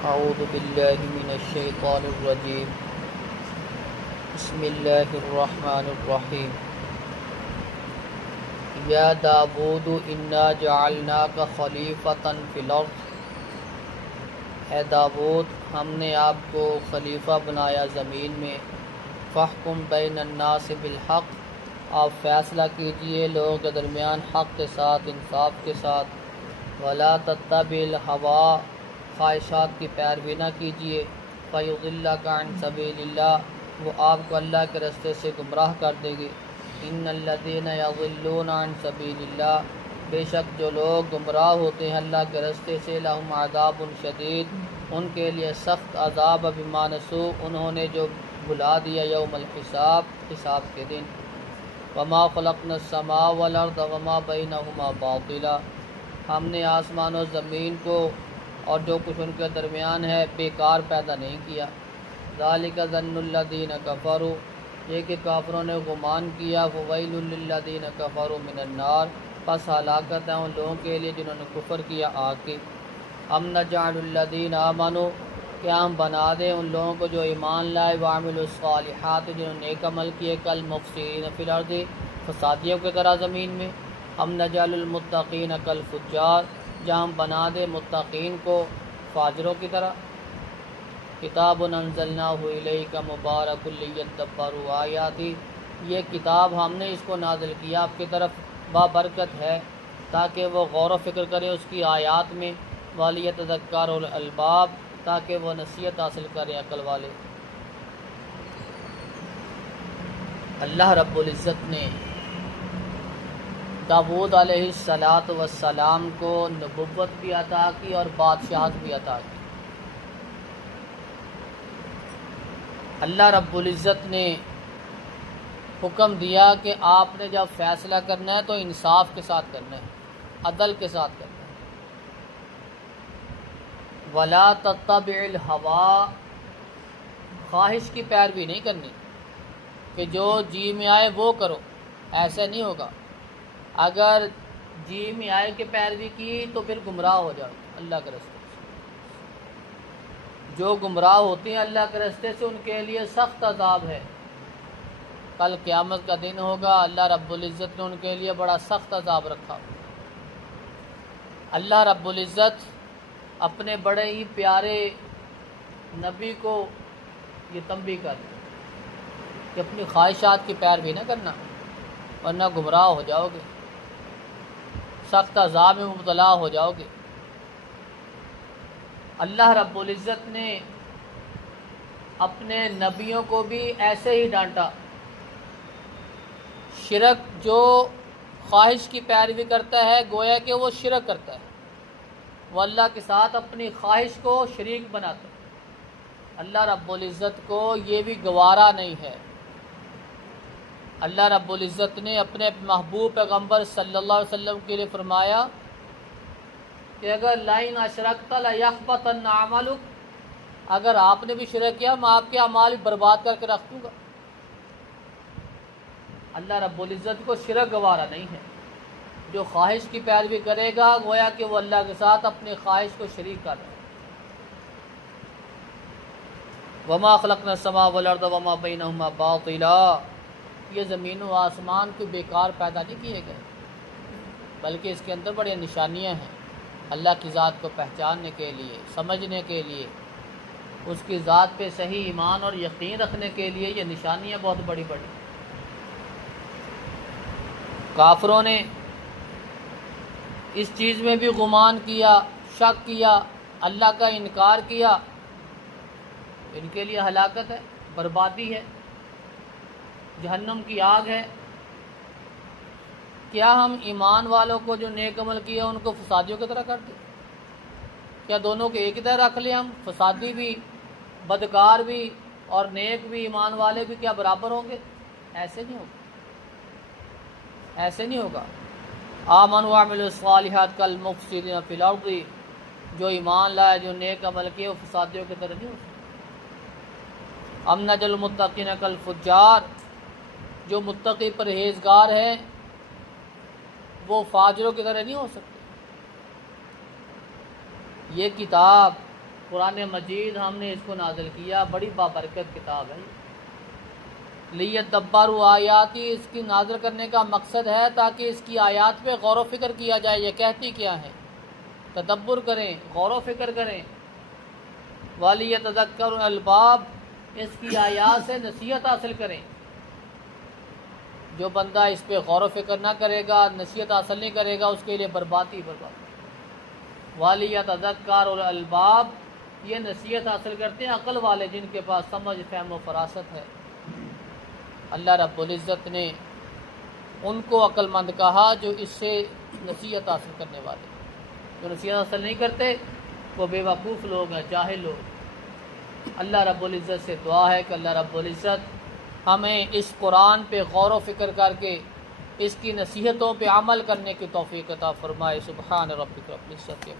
اعوذ باللہ من الشیطان الرجیم بسم اللہ الرحمن الرحیم یا داود انا جعلناک خلیفۃ فی الارض، اے داود ہم نے آپ کو خلیفہ بنایا زمین میں، فاحکم بین الناس بالحق، آپ فیصلہ کیجئے لوگوں کے درمیان حق کے ساتھ، انصاف کے ساتھ، ولا تتبع الہوا، خواہشات کی پیروی نہ کیجیے، فیضلک عن سبیل اللہ، وہ آپ کو اللہ کے راستے سے گمراہ کر دے گی۔ ان الذین یضلون عن سبیل اللہ، بے شک جو لوگ گمراہ ہوتے ہیں اللہ کے راستے سے، لہم عذاب شدید، ان کے لیے سخت عذاب، بما نسوا، انہوں نے جو بھلا دیا یوم الحساب، حساب کے دن۔ وما خلقنا السماء والارض وما بینہما باطلا، ہم نے آسمان و زمین کو اور جو کچھ ان کے درمیان ہے بیکار پیدا نہیں کیا۔ ذالک ظن الذین کفروا، یہ کہ کافروں نے گمان کیا، فویل للذین کفروا من النار، پس ہلاکت ہے ان لوگوں کے لیے جنہوں نے کفر کیا آگ کی۔ ام نجعل الذین آمنوا، کیا ہم بنا دیں ان لوگوں کو جو ایمان لائے، وعملوا الصالحات، جنہوں نے نیک عمل کیے، کالمفسدین فی الارض، فسادیوں کی طرح زمین میں۔ ہم نجعل المتقین کالفجار، جہاں ہم بنا دے متقین کو فاجروں کی طرح۔ کتاب انزلناہ الیک مبارک لیدبروا آیاتہ، یہ کتاب ہم نے اس کو نازل کیا آپ کی طرف، بابرکت ہے تاکہ وہ غور و فکر کریں اس کی آیات میں، ولیتذکر اولو الالباب، تاکہ وہ نصیحت حاصل کریں عقل والے۔ اللہ رب العزت نے داود علیہ السلام کو نبوت بھی عطا کی اور بادشاہت بھی عطا کی۔ اللہ رب العزت نے حکم دیا کہ آپ نے جب فیصلہ کرنا ہے تو انصاف کے ساتھ کرنا ہے، عدل کے ساتھ کرنا ہے۔ ولا تتبع الہوا، خواہش کی پیروی نہیں کرنی کہ جو جی میں آئے وہ کرو، ایسے نہیں ہوگا۔ اگر جی میں آئے کہ پیروی کی تو پھر گمراہ ہو جاؤ اللہ کے راستے سے۔ جو گمراہ ہوتے ہیں اللہ کے راستے سے ان کے لیے سخت عذاب ہے، کل قیامت کا دن ہوگا، اللہ رب العزت نے ان کے لیے بڑا سخت عذاب رکھا۔ اللہ رب العزت اپنے بڑے ہی پیارے نبی کو یہ تنبیہ کر کہ اپنی خواہشات کی پیروی نہ کرنا ورنہ گمراہ ہو جاؤ گے، سخت عذاب میں مبتلا ہو جاؤ گے۔ اللہ رب العزت نے اپنے نبیوں کو بھی ایسے ہی ڈانٹا۔ شرک جو خواہش کی پیروی کرتا ہے گویا کہ وہ شرک کرتا ہے، وہ اللہ کے ساتھ اپنی خواہش کو شریک بناتا ہے۔ اللہ رب العزت کو یہ بھی گوارا نہیں ہے۔ اللہ رب العزت نے اپنے محبوب پیغمبر صلی اللہ علیہ وسلم کے لیے فرمایا کہ اگر لئن اشرکت لیحبطن عملک، اگر آپ نے بھی شرک کیا میں آپ کے اعمال برباد کر کے رکھ دوں گا۔ اللہ رب العزت کو شرک گوارا نہیں ہے۔ جو خواہش کی پیروی کرے گا گویا کہ وہ اللہ کے ساتھ اپنی خواہش کو شریک کر رہا ہے۔ وما خلقنا السماء والارض وما بینہما باطلا، یہ زمین و آسمان کو بیکار پیدا نہیں کیے گئے، بلکہ اس کے اندر بڑی نشانیاں ہیں اللہ کی ذات کو پہچاننے کے لیے، سمجھنے کے لیے، اس کی ذات پہ صحیح ایمان اور یقین رکھنے کے لیے یہ نشانیاں بہت بڑی بڑی۔ کافروں نے اس چیز میں بھی گمان کیا، شک کیا، اللہ کا انکار کیا، ان کے لیے ہلاکت ہے، بربادی ہے، جہنم کی آگ ہے۔ کیا ہم ایمان والوں کو جو نیک عمل کیا ان کو فسادیوں کی طرح کر دیں؟ کیا دونوں کو ایک ہی طرح رکھ لیں ہم؟ فسادی بھی، بدکار بھی اور نیک بھی، ایمان والے بھی کیا برابر ہوں گے؟ ایسے نہیں ہوگا، ایسے نہیں ہوگا۔ آمنوا وعملوا الصالحات کالمفسدین فی الارض، جو ایمان لائے، جو نیک عمل کیے، وہ فسادیوں کی طرح نہیں ہو سکتے۔ ام نجعل المتقین کالفجار، جو متقی پرہیزگار ہیں وہ فاجروں کی طرح نہیں ہو سکتے۔ یہ کتاب قرآن مجید ہم نے اس کو نازل کیا، بڑی بابرکت کتاب ہے۔ لیدبروا آیاتی، اس کی نازل کرنے کا مقصد ہے تاکہ اس کی آیات پہ غور و فکر کیا جائے، یہ کہتی کیا ہے، تدبر کریں، غور و فکر کریں۔ وَلِيَتَذَكَّرُ الْأَلْبَابُ، اس کی آیات سے نصیحت حاصل کریں۔ جو بندہ اس پہ غور و فکر نہ کرے گا، نصیحت حاصل نہیں کرے گا، اس کے لیے بربادی برباد۔ وَلِيَتَذَكَّرُ الْأَلْبَابُ، یہ نصیحت حاصل کرتے ہیں عقل والے، جن کے پاس سمجھ، فہم و فراست ہے۔ اللہ رب العزت نے ان کو عقل مند کہا جو اس سے نصیحت حاصل کرنے والے، جو نصیحت حاصل نہیں کرتے وہ بے وقوف لوگ ہیں، جاہل لوگ۔ اللہ رب العزت سے دعا ہے کہ اللہ رب العزت ہمیں اس قرآن پہ غور و فکر کر کے اس کی نصیحتوں پہ عمل کرنے کی توفیق عطا فرمائے۔ سبحان ربک رب العزت۔